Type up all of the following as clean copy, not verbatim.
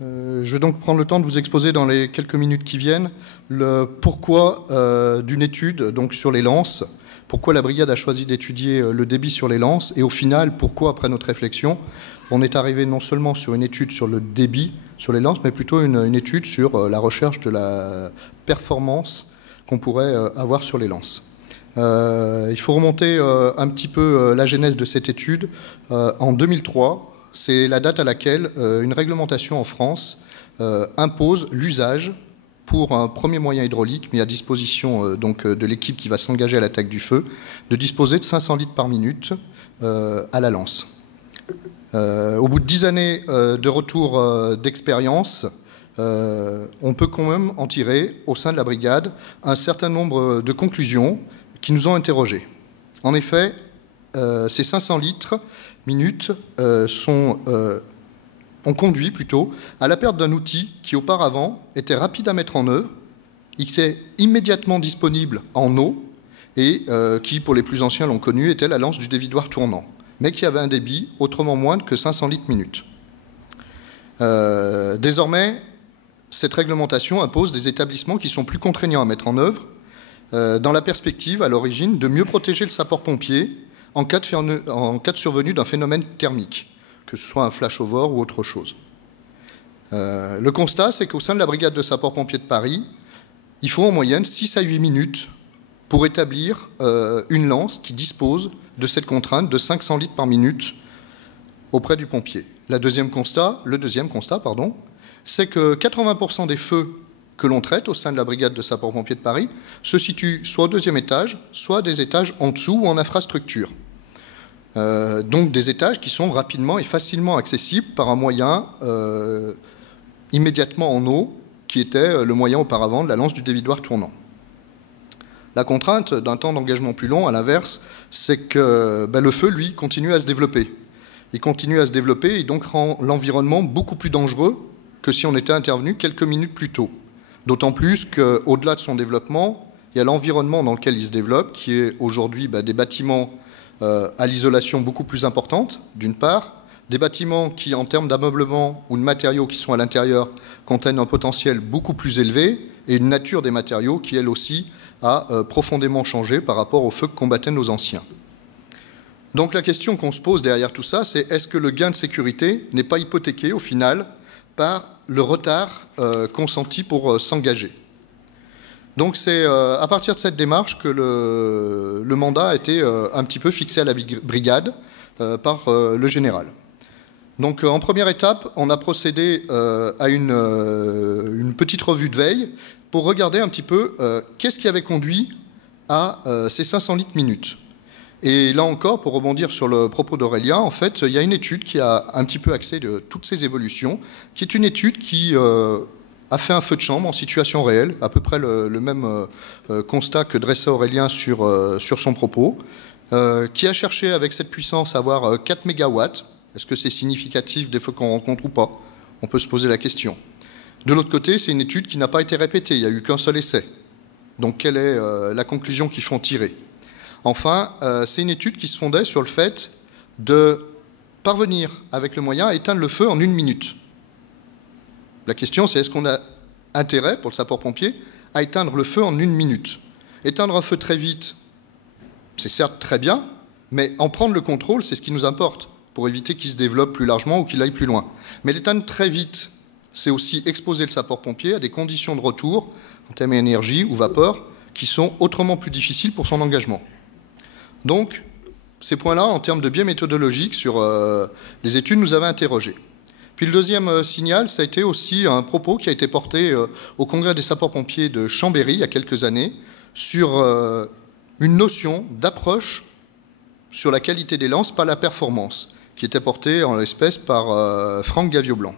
Je vais donc prendre le temps de vous exposer dans les quelques minutes qui viennent le pourquoi d'une étude donc, sur les lances, pourquoi la brigade a choisi d'étudier le débit sur les lances, et au final, pourquoi, après notre réflexion, on est arrivé non seulement sur une étude sur le débit sur les lances, mais plutôt une étude sur la recherche de la performance qu'on pourrait avoir sur les lances. Il faut remonter un petit peu la genèse de cette étude. En 2003, c'est la date à laquelle une réglementation en France impose l'usage pour un premier moyen hydraulique mis à disposition donc, de l'équipe qui va s'engager à l'attaque du feu, de disposer de 500 litres par minute à la lance. Au bout de 10 années de retour d'expérience, on peut quand même en tirer, au sein de la brigade, un certain nombre de conclusions qui nous ont interrogés. En effet, ces 500 litres minutes ont conduit plutôt à la perte d'un outil qui auparavant était rapide à mettre en œuvre, qui était immédiatement disponible en eau et qui, pour les plus anciens l'ont connu, était la lance du dévidoir tournant, mais qui avait un débit autrement moindre que 500 litres minutes. Désormais, cette réglementation impose des établissements qui sont plus contraignants à mettre en œuvre, dans la perspective, à l'origine, de mieux protéger le sapeur-pompier en cas de survenue d'un phénomène thermique, que ce soit un flash-over ou autre chose. Le constat, c'est qu'au sein de la brigade de sapeurs-pompiers de Paris, il faut en moyenne 6 à 8 minutes pour établir une lance qui dispose de cette contrainte de 500 litres par minute auprès du pompier. Le deuxième constat, c'est que 80% des feux que l'on traite au sein de la brigade de sapeurs-pompiers de Paris se situent soit au deuxième étage, soit des étages en dessous ou en infrastructure. Donc des étages qui sont rapidement et facilement accessibles par un moyen immédiatement en eau, qui était le moyen auparavant de la lance du dévidoir tournant. La contrainte d'un temps d'engagement plus long, à l'inverse, c'est que le feu, lui, continue à se développer. Il continue à se développer et donc rend l'environnement beaucoup plus dangereux que si on était intervenu quelques minutes plus tôt. D'autant plus qu'au-delà de son développement, il y a l'environnement dans lequel il se développe, qui est aujourd'hui des bâtiments à l'isolation beaucoup plus importante, d'une part, des bâtiments qui, en termes d'ameublement ou de matériaux qui sont à l'intérieur, contiennent un potentiel beaucoup plus élevé, et une nature des matériaux qui, elle aussi, a profondément changé par rapport aux feux que combattaient nos anciens. Donc la question qu'on se pose derrière tout ça, c'est est-ce que le gain de sécurité n'est pas hypothéqué, au final, par le retard consenti pour s'engager. Donc c'est à partir de cette démarche que le mandat a été un petit peu fixé à la brigade par le général. Donc en première étape, on a procédé à une petite revue de veille pour regarder un petit peu qu'est-ce qui avait conduit à ces 500 litres minutes. Et là encore, pour rebondir sur le propos d'Aurélien, en fait, il y a une étude qui a un petit peu axé de toutes ces évolutions, qui est une étude qui a fait un feu de chambre en situation réelle, à peu près le même constat que dressait Aurélien sur son propos, qui a cherché avec cette puissance à avoir 4 mégawatts. Est-ce que c'est significatif des feux qu'on rencontre ou pas? On peut se poser la question. De l'autre côté, c'est une étude qui n'a pas été répétée, il n'y a eu qu'un seul essai. Donc quelle est la conclusion qu'ils font tirer? Enfin, c'est une étude qui se fondait sur le fait de parvenir avec le moyen à éteindre le feu en 1 minute. La question, c'est est-ce qu'on a intérêt, pour le sapeur-pompier, à éteindre le feu en 1 minute? Éteindre un feu très vite, c'est certes très bien, mais en prendre le contrôle, c'est ce qui nous importe, pour éviter qu'il se développe plus largement ou qu'il aille plus loin. Mais l'éteindre très vite, c'est aussi exposer le sapeur-pompier à des conditions de retour, en termes d'énergie ou vapeur, qui sont autrement plus difficiles pour son engagement. Donc, ces points-là, en termes de biais méthodologiques sur les études, nous avaient interrogés. Puis le deuxième signal, ça a été aussi un propos qui a été porté au Congrès des sapeurs-pompiers de Chambéry, il y a quelques années, sur une notion d'approche sur la qualité des lances, pas la performance, qui était portée en l'espèce par Franck Gavio-Blanc.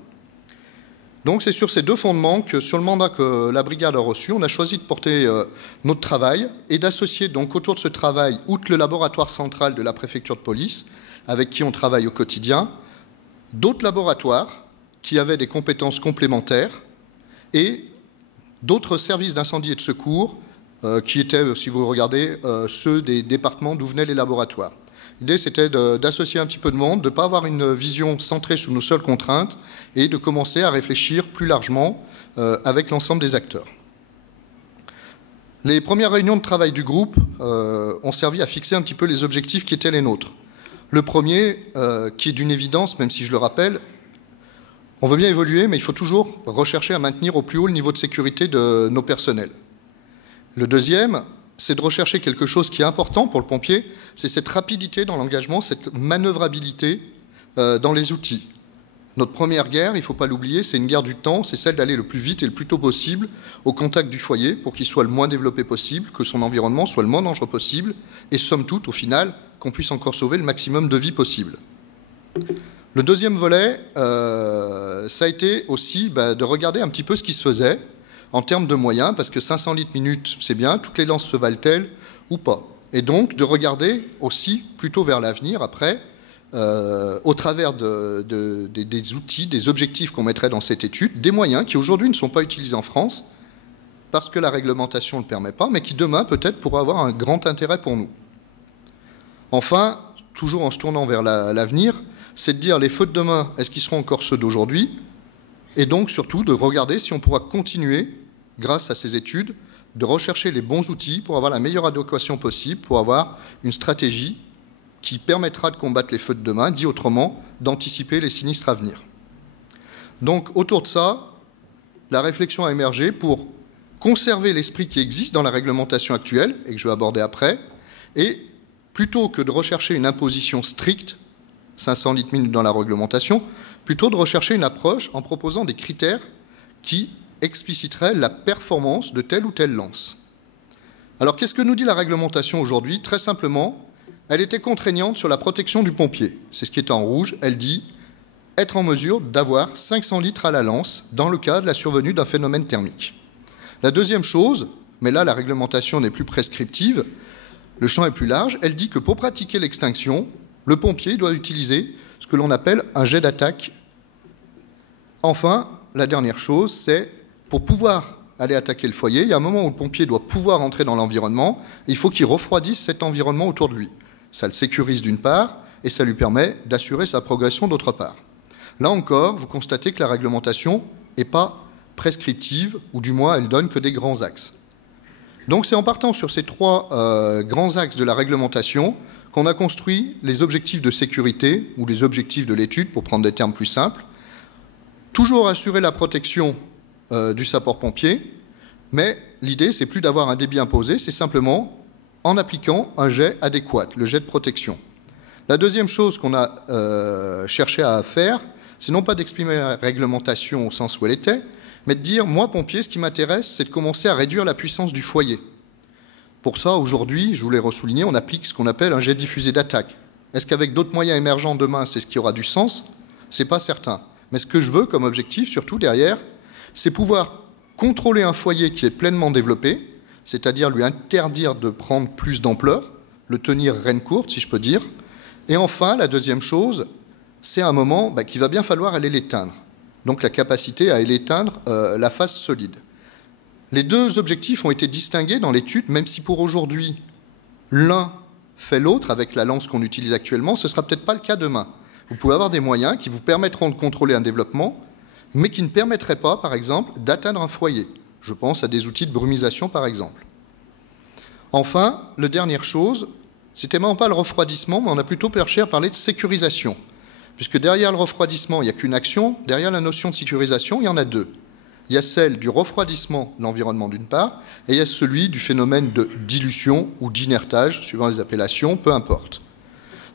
Donc c'est sur ces deux fondements que, sur le mandat que la brigade a reçu, on a choisi de porter notre travail et d'associer donc autour de ce travail, outre le laboratoire central de la préfecture de police, avec qui on travaille au quotidien, d'autres laboratoires qui avaient des compétences complémentaires et d'autres services d'incendie et de secours qui étaient, si vous regardez, ceux des départements d'où venaient les laboratoires. L'idée, c'était d'associer un petit peu de monde, de ne pas avoir une vision centrée sur nos seules contraintes et de commencer à réfléchir plus largement avec l'ensemble des acteurs. Les premières réunions de travail du groupe ont servi à fixer un petit peu les objectifs qui étaient les nôtres. Le premier, qui est d'une évidence, même si je le rappelle, on veut bien évoluer, mais il faut toujours rechercher à maintenir au plus haut le niveau de sécurité de nos personnels. Le deuxième, c'est de rechercher quelque chose qui est important pour le pompier, c'est cette rapidité dans l'engagement, cette manœuvrabilité dans les outils. Notre première guerre, il ne faut pas l'oublier, c'est une guerre du temps, c'est celle d'aller le plus vite et le plus tôt possible au contact du foyer pour qu'il soit le moins développé possible, que son environnement soit le moins dangereux possible et somme toute, au final, qu'on puisse encore sauver le maximum de vies possible. Le deuxième volet, ça a été aussi de regarder un petit peu ce qui se faisait en termes de moyens, parce que 500 litres minute, c'est bien, toutes les lances se valent-elles ou pas? Et donc de regarder aussi plutôt vers l'avenir, après, au travers des outils, des objectifs qu'on mettrait dans cette étude, des moyens qui aujourd'hui ne sont pas utilisés en France, parce que la réglementation ne le permet pas, mais qui demain peut-être pourraient avoir un grand intérêt pour nous. Enfin, toujours en se tournant vers l'avenir, c'est de dire les feux de demain, est-ce qu'ils seront encore ceux d'aujourd'hui? Et donc surtout de regarder si on pourra continuer, grâce à ces études, de rechercher les bons outils pour avoir la meilleure adéquation possible, pour avoir une stratégie qui permettra de combattre les feux de demain, dit autrement, d'anticiper les sinistres à venir. Donc autour de ça, la réflexion a émergé pour conserver l'esprit qui existe dans la réglementation actuelle, et que je vais aborder après, et plutôt que de rechercher une imposition stricte, 500 litres minute dans la réglementation, plutôt de rechercher une approche en proposant des critères qui expliciteraient la performance de telle ou telle lance. Alors qu'est-ce que nous dit la réglementation aujourd'hui? Très simplement, elle était contraignante sur la protection du pompier. C'est ce qui est en rouge. Elle dit être en mesure d'avoir 500 litres à la lance dans le cas de la survenue d'un phénomène thermique. La deuxième chose, mais là la réglementation n'est plus prescriptive, le champ est plus large, elle dit que pour pratiquer l'extinction, le pompier doit utiliser ce que l'on appelle un jet d'attaque. Enfin, la dernière chose, c'est pour pouvoir aller attaquer le foyer, il y a un moment où le pompier doit pouvoir entrer dans l'environnement, et il faut qu'il refroidisse cet environnement autour de lui. Ça le sécurise d'une part, et ça lui permet d'assurer sa progression d'autre part. Là encore, vous constatez que la réglementation n'est pas prescriptive, ou du moins elle donne que des grands axes. Donc c'est en partant sur ces trois grands axes de la réglementation qu'on a construit les objectifs de sécurité, ou les objectifs de l'étude, pour prendre des termes plus simples. Toujours assurer la protection du sapeur-pompier, mais l'idée, c'est plus d'avoir un débit imposé, c'est simplement en appliquant un jet adéquat, le jet de protection. La deuxième chose qu'on a cherché à faire, c'est non pas d'exprimer la réglementation au sens où elle était, mais de dire, moi, pompier, ce qui m'intéresse, c'est de commencer à réduire la puissance du foyer. Pour ça, aujourd'hui, je voulais ressouligner, on applique ce qu'on appelle un jet diffusé d'attaque. Est-ce qu'avec d'autres moyens émergents demain, c'est ce qui aura du sens? C'est pas certain. Mais ce que je veux comme objectif, surtout derrière, c'est pouvoir contrôler un foyer qui est pleinement développé, c'est-à-dire lui interdire de prendre plus d'ampleur, le tenir reine courte, si je peux dire. Et enfin, la deuxième chose, c'est un moment qu'il va bien falloir aller l'éteindre. Donc la capacité à aller éteindre la phase solide. Les deux objectifs ont été distingués dans l'étude, même si pour aujourd'hui, l'un fait l'autre avec la lance qu'on utilise actuellement, ce ne sera peut-être pas le cas demain. Vous pouvez avoir des moyens qui vous permettront de contrôler un développement, mais qui ne permettraient pas, par exemple, d'atteindre un foyer. Je pense à des outils de brumisation, par exemple. Enfin, la dernière chose, c'était même pas le refroidissement, mais on a plutôt cherché à parler de sécurisation. Puisque derrière le refroidissement, il n'y a qu'une action, derrière la notion de sécurisation, il y en a deux. Il y a celle du refroidissement de l'environnement d'une part, et il y a celui du phénomène de dilution ou d'inertage, suivant les appellations, peu importe.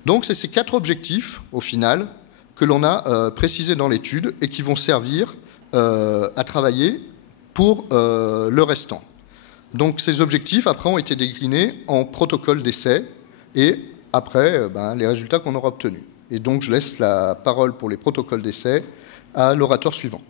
Donc c'est ces quatre objectifs, au final, que l'on a précisés dans l'étude et qui vont servir à travailler pour le restant. Donc ces objectifs, après, ont été déclinés en protocole d'essai et après, les résultats qu'on aura obtenus. Et donc je laisse la parole pour les protocoles d'essai à l'orateur suivant.